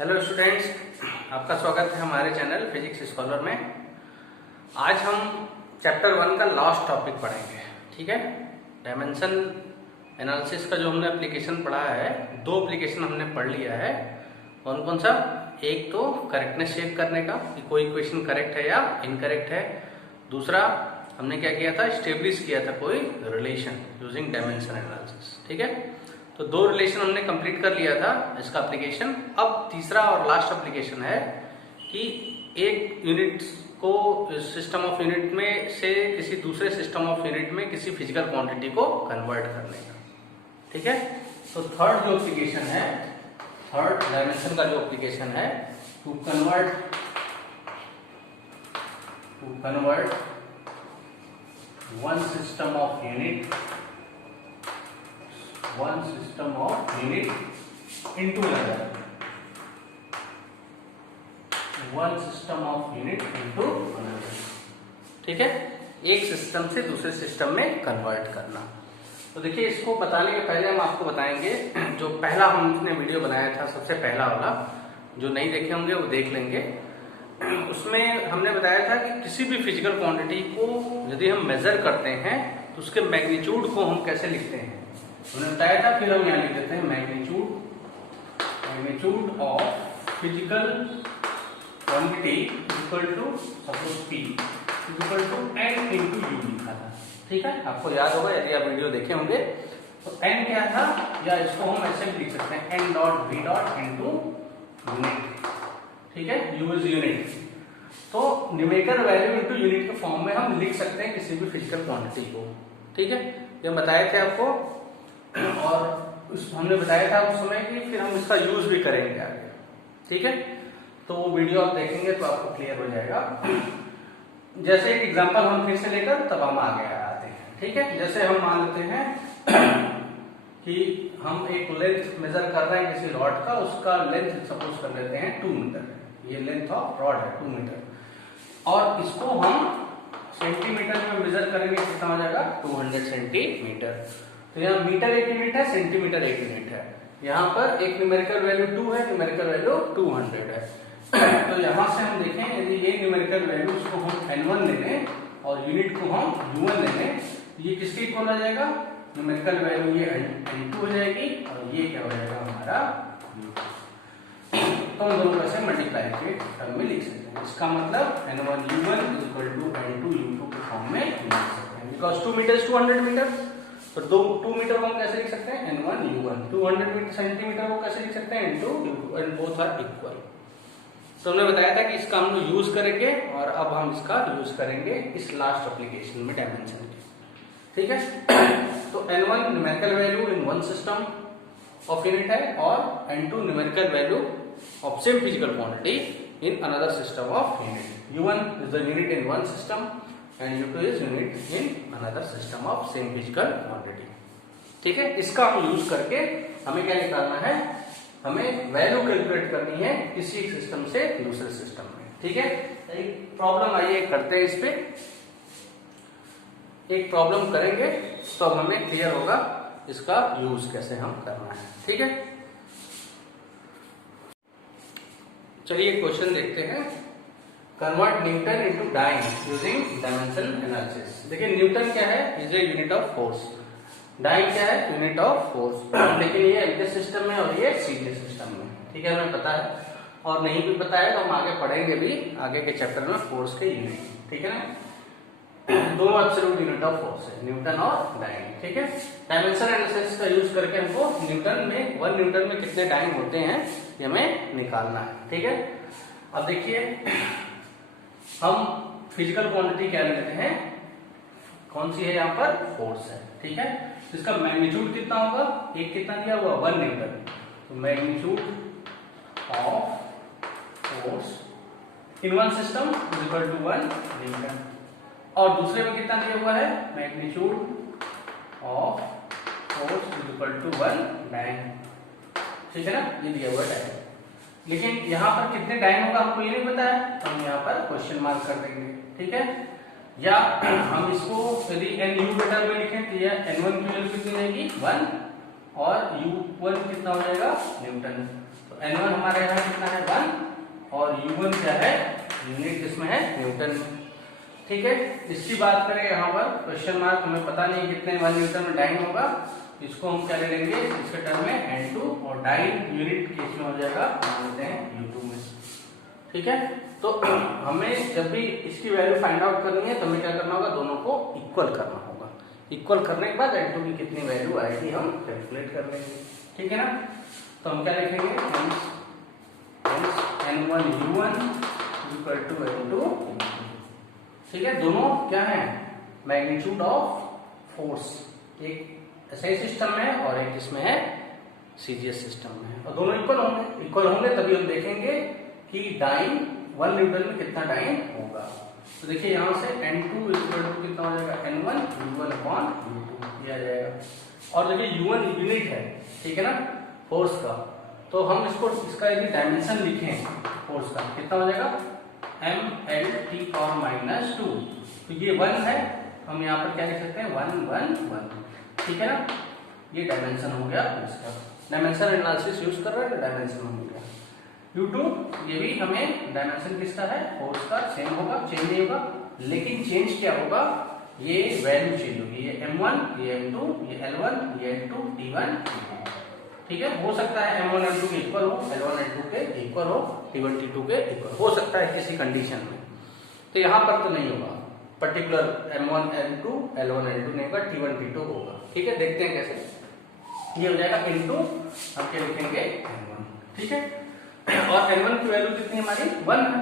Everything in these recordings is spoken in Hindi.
हेलो स्टूडेंट्स, आपका स्वागत है हमारे चैनल फिजिक्स स्कॉलर में। आज हम चैप्टर 1 का लास्ट टॉपिक पढ़ेंगे। ठीक है, डायमेंशन एनालिसिस का जो हमने एप्लीकेशन पढ़ा है, 2 एप्लीकेशन हमने पढ़ लिया है। कौन कौन सा? एक तो करेक्टनेस चेक करने का कि कोई इक्वेशन करेक्ट है या इनकरेक्ट है। दूसरा हमने क्या किया था, स्टेब्लिश किया था कोई रिलेशन यूजिंग डायमेंशन एनालिसिस। ठीक है, तो 2 रिलेशन हमने कंप्लीट कर लिया था इसका एप्लीकेशन। अब तीसरा और लास्ट एप्लीकेशन है कि एक यूनिट को सिस्टम ऑफ यूनिट में से किसी दूसरे सिस्टम ऑफ यूनिट में किसी फिजिकल क्वांटिटी को कन्वर्ट करने का। ठीक है, तो थर्ड जो एप्लीकेशन है, थर्ड डायमेंशन का जो एप्लीकेशन है, to convert one system of unit into another, ठीक है, एक सिस्टम से दूसरे सिस्टम में कन्वर्ट करना। तो देखिए, इसको बताने के पहले हम आपको बताएंगे जो पहला हमने वीडियो बनाया था, सबसे पहला वाला, जो नहीं देखे होंगे वो देख लेंगे। उसमें हमने बताया था कि किसी भी फिजिकल क्वांटिटी को यदि हम मेजर करते हैं तो उसके मैग्नीट्यूड को हम कैसे लिखते हैं, हमने बताया था। फिर हम यहाँ लिख देते हैं magnitude of physical quantity equal to suppose P equal to N into U लिखा था। ठीक है, आपको याद होगा यदि आप वीडियो देखे होंगे। तो N क्या था, या इसको हम ऐसे भी लिख सकते हैं N dot V dot into unit. ठीक है, U इज यूनिट। तो न्यूमेरिकल वैल्यू इनटू यूनिट के फॉर्म में हम लिख सकते हैं किसी भी फिजिकल क्वांटिटी को। ठीक है, ये बताए थे आपको, और हमने बताया था उस समय कि फिर हम इसका यूज भी करेंगे आगे। ठीक है, तो वो वीडियो आप देखेंगे तो आपको क्लियर हो जाएगा। जैसे एक एग्जांपल हम फिर से लेकर तब हम आगे आते हैं। ठीक है, जैसे हम मान लेते हैं कि हम एक लेंथ मेजर कर रहे हैं किसी रॉड का, उसका लेंथ सपोज कर लेते हैं 2 मीटर। ये लेंथ ऑफ रॉड है 2 मीटर, और इसको हम सेंटीमीटर में मेजर करेंगे, कितना हो जाएगा 200 सेंटीमीटर। तो यहाँ मीटर एक यूनिट है, सेंटीमीटर एक यूनिट है। यहाँ पर एक न्यूमेरिकल वैल्यू 2 है, न्यूमेरिकल वैल्यू 200 है। तो यहाँ से हम देखें, यदि ये न्यूमेरिकल वैल्यू उसको हम N1 ले लें और यूनिट को हम U1 ले लें, ये किसके इक्वल हो जाएगा, न्यूमेरिकल वैल्यू ये N2 हो जाएगी और ये क्या हो जाएगा हमारा U2। तो हम दोनों को ऐसे मल्टीप्लाई के टर्म में लिख सकते हैं। इसका मतलब N1 U1 equal to N2 U2 के फॉर्म में लिख सकते हैं। बिकॉज 2 मीटर 200 मीटर, तो 2 मीटर को हम कैसे लिख सकते हैं, N1 U1। 200 मीटर सेंटीमीटर को कैसे लिख सकते हैं, N2 U2, and both are equal. तो हमने बताया था कि इसका हम लोग यूज करेंगे, और अब हम इसका यूज करेंगे इस लास्ट एप्लीकेशन में डायमेंशन के। ठीक है, तो N1 numerical value in one system of unit है, और N2 numerical value of same physical quantity in another system of unit. U1 is the unit in one system and U2 is unit in another system of same physical quantity. ठीक है, इसका हम यूज करके हमें क्या निकालना है, हमें वैल्यू कैलकुलेट करनी है किसी एक सिस्टम से दूसरे सिस्टम में। ठीक है, एक प्रॉब्लम आइए करते हैं, इस पे एक प्रॉब्लम करेंगे तो अब हमें क्लियर होगा इसका यूज कैसे हम करना है। ठीक है, चलिए क्वेश्चन देखते हैं। Convert newton into dyne using dimension analysis. देखिए, न्यूटन क्या है, is a unit of force. Dyne क्या है, यूनिट ऑफ फोर्स। लेकिन ये एलके सिस्टम में और ये सीधे सिस्टम में। ठीक है, हमें पता है, और नहीं भी पता है तो हम आगे पढ़ेंगे भी आगे के चैप्टर में फोर्स के यूनिट। ठीक है ना, दोनों एब्सोल्यूट यूनिट ऑफ फोर्स है, न्यूटन और डाइन। ठीक है, डायमेंशन एनालिसिस का यूज करके हमको न्यूटन में 1 न्यूटन में कितने डाइन होते हैं ये हमें निकालना है। ठीक है, अब देखिए, हम फिजिकल क्वांटिटी क्या लेते हैं, कौन सी है, यहाँ पर फोर्स है। ठीक है, इसका मैग्नीट्यूड कितना होगा, एक कितना दिया हुआ 1 न्यूटन, तो magnitude of force in one system is equal to 1 newton. और दूसरे में कितना दिया हुआ है, magnitude of force is equal to 1 dyne. ठीक है ना, ये दिया हुआ डाइन। लेकिन यहाँ पर कितने डाइन होगा हमको ये नहीं पता है, तो हम यहाँ पर क्वेश्चन मार्क कर देंगे। ठीक है, या हम इसको यदि NU के टर्म में लिखें तो यह N1 की वैल्यू कितनी रहेगी, 1, और U1 कितना हो जाएगा न्यूटन। तो N1 हमारे यहाँ कितना है 1 और U1 क्या है यूनिट जिसमें है न्यूटन। ठीक है, इसकी बात करें यहाँ पर क्वेश्चन मार्क, हमें पता नहीं कितने 1 न्यूटन में डाइन होगा, इसको हम क्या ले लेंगे इसके टर्म में N2 और डाइन यूनिट केस में हो जाएगा मान लेते हैं U2 में। ठीक है, तो हमें जब भी इसकी वैल्यू फाइंड आउट करनी है तो हमें क्या करना होगा, दोनों को इक्वल करना होगा। इक्वल करने के बाद N2 की कितनी वैल्यू आएगी हम कैलकुलेट कर लेंगे। ठीक है ना, तो हम क्या लिखेंगे N1 U1 equal to N2। ठीक है, दोनों क्या है मैग्नीट्यूड ऑफ फोर्स, एक एसआई सिस्टम में और एक इसमें है सीजीएस सिस्टम में, और दोनों इक्वल होंगे तभी हम देखेंगे कि डाइन 1 न्यूटन में कितना डाइन होगा। तो देखिए यहाँ से N2 इक्वल टू कितना हो जाएगा N1 U1 अपॉन U2 दिया जाएगा। और देखिए U1 यूनिट है, ठीक है ना फोर्स का, तो हम इसका यदि डायमेंशन लिखें फोर्स का कितना हो जाएगा MLT और -2, तो ये 1 है, हम यहाँ पर क्या लिख सकते हैं 1 1 1। ठीक है ना, ये डायमेंशन हो गया इसका, डायमेंशन एनालिसिस यूज कर रहे हैं, डायमेंशन हो गया। U2 ये भी हमें डायमेंशन किसका है फोर्स का, सेम होगा, चेंज नहीं होगा, लेकिन चेंज क्या होगा ये वैल्यू चेंज होगी, ये M1 ये M2 ये L1 ये L2 T1 T2। ठीक है, हो सकता है M1 M2 के इक्वल हो, L1 L2 के इक्वल हो, T1 T2 के इक्वल हो सकता है किसी कंडीशन में, तो यहाँ पर तो नहीं होगा particular M1 M2 L1 L2 नहीं होगा, T1 T2 होगा। ठीक है, देखते हैं कैसे, ये हो जाएगा इनटू हम क्या लिखेंगे N1। ठीक है, और N1 की वैल्यू कितनी हमारी 1 है,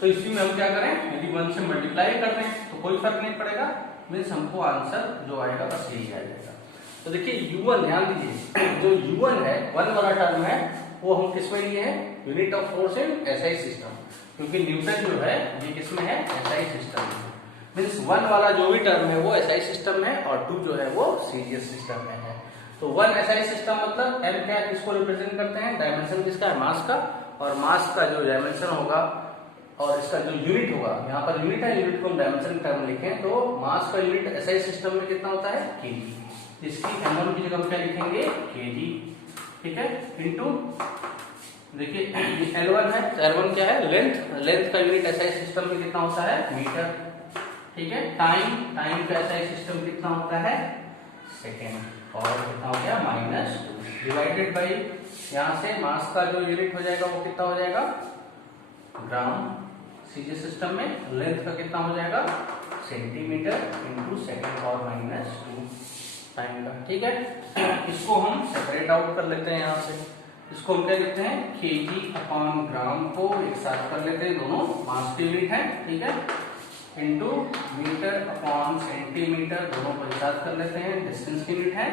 तो इसी में हम क्या करें यदि 1 से मल्टीप्लाई कर दें तो कोई फर्क नहीं पड़ेगा, मीन्स हमको आंसर जो आएगा बस यही आ जाएगा। तो देखिए U1 ध्यान दीजिए, जो U1 है 1 वाला टर्म है वो हम किस में लिए हैं unit of force in SI system, क्योंकि न्यूटन जो है ये किस में है एसआई सिस्टम में, मीन्स 1 वाला जो भी टर्म है वो एसआई सिस्टम में और 2 जो है वो सीजीएस सिस्टम में है। तो 1 एसआई सिस्टम मतलब M क्या किसको रिप्रेजेंट करते हैं, डायमेंशन किसका है मास का, और मास का जो डायमेंशन होगा और इसका जो यूनिट होगा, यहाँ पर यूनिट है, यूनिट को हम डायमेंशन टर्म लिखें तो मास का यूनिट एसआई सिस्टम में कितना होता है केजी, इसकी M1 की जगह हम क्या लिखेंगे केजी। ठीक है, इनटू देखिए ये L1 है, तो L1 क्या है लेंथ का यूनिट एसआई सिस्टम में कितना होता है मीटर। ठीक है, टाइम का एसआई सिस्टम कितना होता है सेकेंड, और कितना हो गया -2 डिवाइडेड बाई यहाँ से मास का जो यूनिट हो जाएगा वो कितना हो जाएगा ग्राम, सीजीएस सिस्टम में लेंथ का कितना हो जाएगा centimetre into second power -2 time का। ठीक है, इसको हम सेपरेट आउट कर लेते हैं, यहाँ से इसको हम क्या लिखते हैं केजी अपॉन ग्राम को एक साथ कर लेते हैं, दोनों मास की यूनिट है। ठीक है, इनटू मीटर अपॉन सेंटीमीटर दोनों को एक साथ कर लेते हैं, डिस्टेंस की यूनिट है,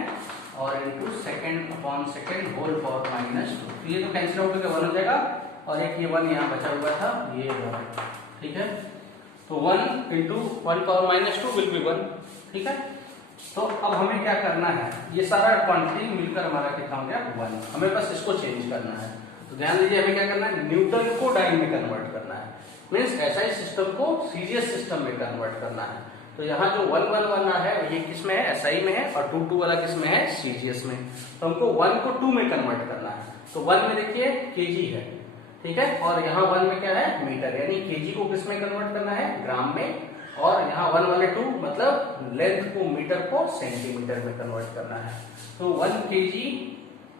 और into second upon second whole power -2, ये तो कैंसिल आउट करके 1 हो जाएगा, और एक ये 1 यहाँ बचा हुआ था ये 1। ठीक है, तो 1 इंटू 1 पावर -2 विल बी 1। ठीक है, तो अब हमें क्या करना है, ये सारा क्वांटिटी मिलकर हमारा कितना हो गया 1, हमें बस इसको चेंज करना है। तो ध्यान दीजिए हमें क्या करना है न्यूटन को डाइन में कन्वर्ट करना है, मीन्स एसआई सिस्टम को सीजीएस सिस्टम में कन्वर्ट करना है। तो यहाँ जो 1 1 1 है ये किस में है एसआई में है, और 2 2 वाला किस में है सीजीएस में, तो हमको 1 को 2 में कन्वर्ट करना है। तो 1 में देखिए केजी है, ठीक है, और यहाँ 1 में क्या है मीटर, यानी केजी को किस में कन्वर्ट करना है ग्राम में, और यहाँ 1 वाले 2 मतलब लेंथ को मीटर को सेंटीमीटर में कन्वर्ट करना है। तो 1 केजी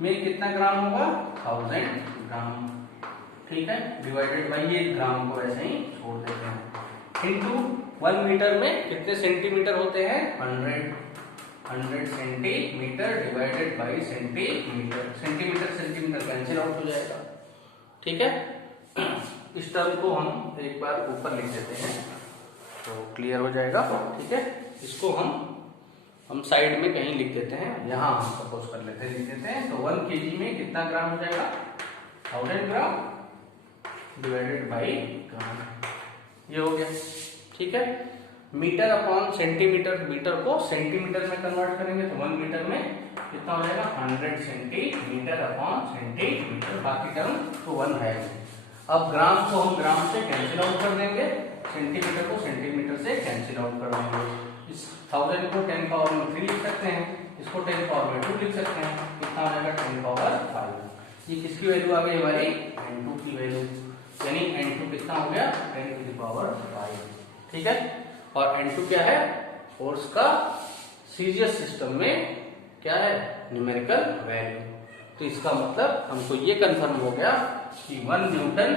में कितना ग्राम होगा 1000 ग्राम। ठीक है, डिवाइडेड बाई ये ग्राम को ऐसे ही छोड़ देते हैं, इनटू 1 मीटर में कितने सेंटीमीटर होते हैं 100 centimetre divided by centimetre, centimetre cancel out हो जाएगा। ठीक है, इस टर्म को हम एक बार ऊपर लिख देते हैं तो क्लियर हो जाएगा। ठीक है, इसको हम साइड में कहीं लिख देते हैं, यहाँ हम सपोज कर लेते हैं लिख देते हैं, तो 1 केजी में कितना ग्राम हो जाएगा 1000 ग्राम डिवाइडेड बाई ग्राम, ये हो गया। ठीक है, मीटर अपॉन सेंटीमीटर, मीटर को सेंटीमीटर में कन्वर्ट करेंगे तो 1 मीटर में कितना हो जाएगा 100 सेंटीमीटर अपॉन सेंटीमीटर, बाकी टर्म तो 1 है। अब ग्राम को हम ग्राम से कैंसिल आउट कर देंगे, सेंटीमीटर को सेंटीमीटर से कैंसिल आउट कर देंगे। इस 1000 को 10 पावर में 3 लिख सकते हैं, इसको 10 पावर में 2 लिख सकते हैं, कितना हो जाएगा 10 पावर 5। ये किसकी वैल्यू आ गई हमारी n2 की वैल्यू, यानी n2 कितना हो गया 10 to the power 5। ठीक है, और n2 क्या है फोर्स का सीरियस सिस्टम में क्या है न्यूमेरिकल वैल्यू। तो इसका मतलब हमको ये कंफर्म हो गया कि 1 न्यूटन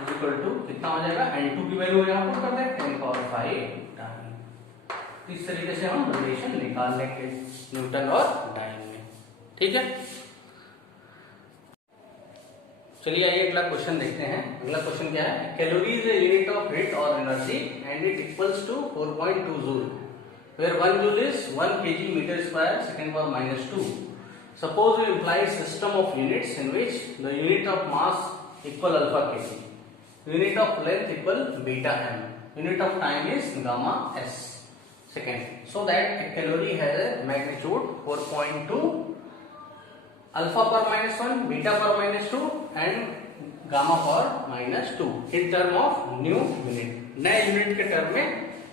इज इक्वल टू कितना हो जाएगा n2 की वैल्यू यहाँ पर कर दें 10 पावर 5 डाइन। इस तरीके से हम रिलेशन निकाल लेंगे न्यूटन और डाइन में। ठीक है, चलिए आइए अगला क्वेश्चन देखते हैं। अगला क्वेश्चन क्या है, calorie is a unit of heat और energy and it equals to 4.2 joule where 1 joule is 1 kg meter square second power minus 2. Suppose we imply system of units in which the unit of mass equal alpha kg, unit of length equal beta m, unit of time is gamma s second. So that a calorie has a magnitude 4.2, alpha power minus 1, beta power minus 2 and gamma power minus 2 in term of new unit. नए यूनिट के टर्म में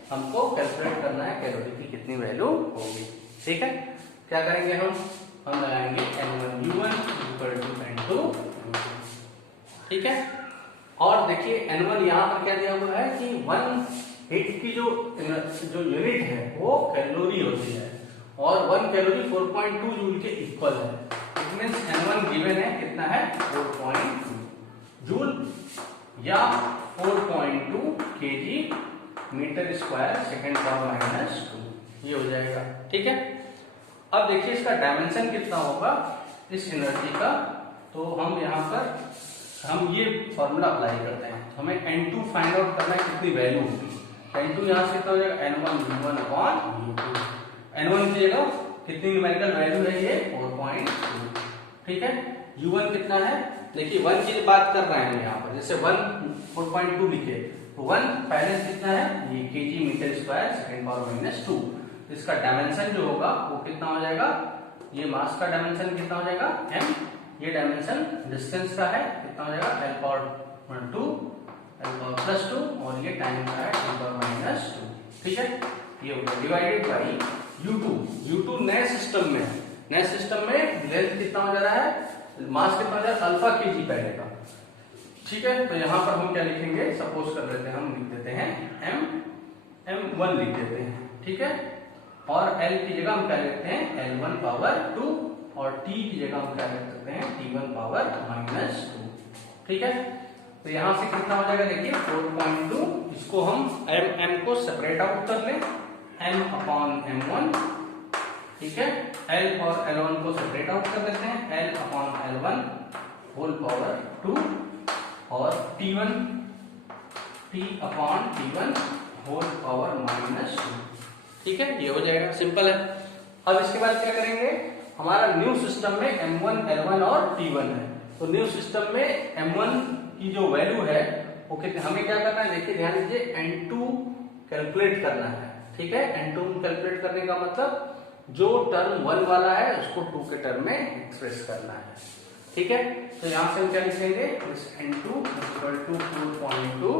हमको कैलकुलेट करना है कैलोरी की कितनी वैल्यू होगी। ठीक है, क्या करेंगे हम लगाएंगे n1u1 इक्वल टू n2। ठीक है, और देखिए n1 यहाँ पर क्या दिया हुआ है कि 1 हीट की जो यूनिट है वो कैलोरी होती है और 1 कैलोरी 4.2 जूल के इक्वल है। इट मींस n1 गिवन है कितना है 4.2 जूल या 4.2 kg metre square second power minus 2 ये हो जाएगा। ठीक है, अब देखिए इसका डायमेंशन कितना होगा इस एनर्जी का। तो हम यहाँ पर हम ये फॉर्मूला अप्लाई करते हैं, हमें n2 फाइंड आउट करना है कितनी वैल्यू होगी। n2 यहाँ से कितना हो जाएगा n1 upon u2। n1 की जगह कितनी न्यूमेरिकल वैल्यू है ये 4.2। ठीक है, u1 कितना है देखिए 1 की बात कर रहे हैं यहाँ पर, जैसे 1 4.2 लिखे तो 1 पहले कितना है ये kg metre square second power minus 2। इसका डायमेंशन जो होगा वो कितना हो जाएगा, ये मास का डायमेंशन कितना हो जाएगा m, ये डायमेंशन डिस्टेंस का है कितना हो जाएगा l power 2 l power plus 2 और ये टाइम का है l पावर माइनस 2। ठीक है, ये होगा डिवाइडेड बाई u2 नए सिस्टम में है, नए सिस्टम में लेंथ कितना हो जा रहा है मास कितना हो जा रहा है अल्फा kg पहले का। ठीक है, तो यहाँ पर हम क्या लिखेंगे सपोज कर लेते हैं, हम लिख देते हैं m1 लिख देते हैं। ठीक है, और l की जगह हम क्या लिखते हैं l1 पावर 2 और t की जगह हम क्या लिख सकते हैं t1 पावर माइनस 2। ठीक है, तो यहाँ से कितना हो जाएगा देखिए 4.2, इसको हम m को सेपरेट आउट कर लें m अपॉन m1। ठीक है, l और l1 को सेपरेट आउट कर लेते हैं l upon l1 whole power 2 और t1 t upon t1 whole power minus 2। ठीक है, ये हो जाएगा, सिंपल है। अब इसके बाद क्या करेंगे, हमारा न्यू सिस्टम में m1 l1 और t1 है। तो न्यू सिस्टम में m1 की जो वैल्यू है वो कितने, हमें क्या करना है देखिए ध्यान दीजिए n2 कैलकुलेट करना है। ठीक है, n2 कैलकुलेट करने का मतलब जो टर्म 1 वाला है उसको 2 के टर्म में एक्सप्रेस करना है। ठीक है, तो यहां से हम क्या लिखेंगे n2 इक्वल टू 4.2।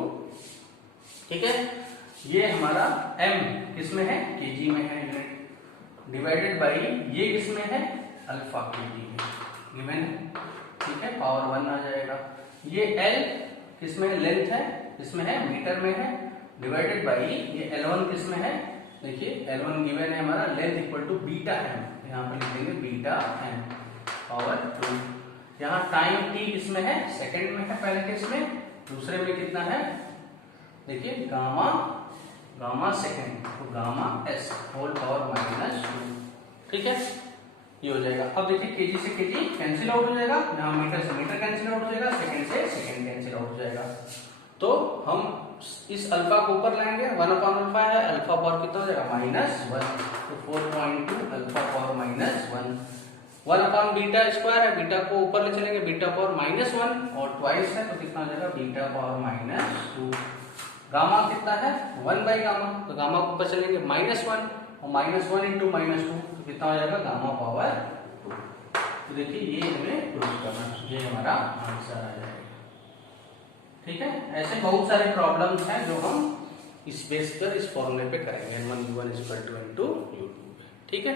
ठीक है, ये हमारा m किसमें है kg में है यूनिट डिवाइडेड बाई ये किसमें है अल्फा kg में गिवन है। ठीक है, पावर 1 आ जाएगा। ये l किसमें लेंथ है इसमें है मीटर में है डिवाइडेड बाई ये l1 किसमें है देखिए l1 गिवन है हमारा length equal to beta m, यहाँ पे लिख देंगे बीटा m पावर 2। यहाँ टाइम t किसमें है सेकंड में है पहले केस में, दूसरे में कितना है देखिए गामा सेकंड तो gamma s whole power minus 2। ठीक है, ये हो जाएगा। अब देखिए केजी से केजी कैंसिल आउट हो जाएगा, यहाँ मीटर से मीटर कैंसिल आउट हो जाएगा, सेकंड से सेकंड कैंसिल आउट हो जाएगा। तो हम इस अल्फा को ऊपर लाएंगे 1 अपॉन अल्फा है, अल्फा पावर कितना हो जाएगा -1 तो 4.2 alpha power -1 1 upon beta square है, बीटा को ऊपर ले चलेंगे बीटा पावर -1 और ट्वाइस है तो कितना हो जाएगा बीटा पावर -2। गामा कितना है 1 बाई गामा, तो गामा को ऊपर चलेंगे -1 और -1 इंटू -2 तो कितना हो जाएगा गामा पावर 2। तो देखिए ये हमें प्रूव करना, ये हमारा आंसर आ जाएगा। ठीक है, ऐसे बहुत सारे प्रॉब्लम्स हैं जो हम इस बेस पर इस फॉर्मूले पे करेंगे n1 u1 = n2 u2। ठीक है।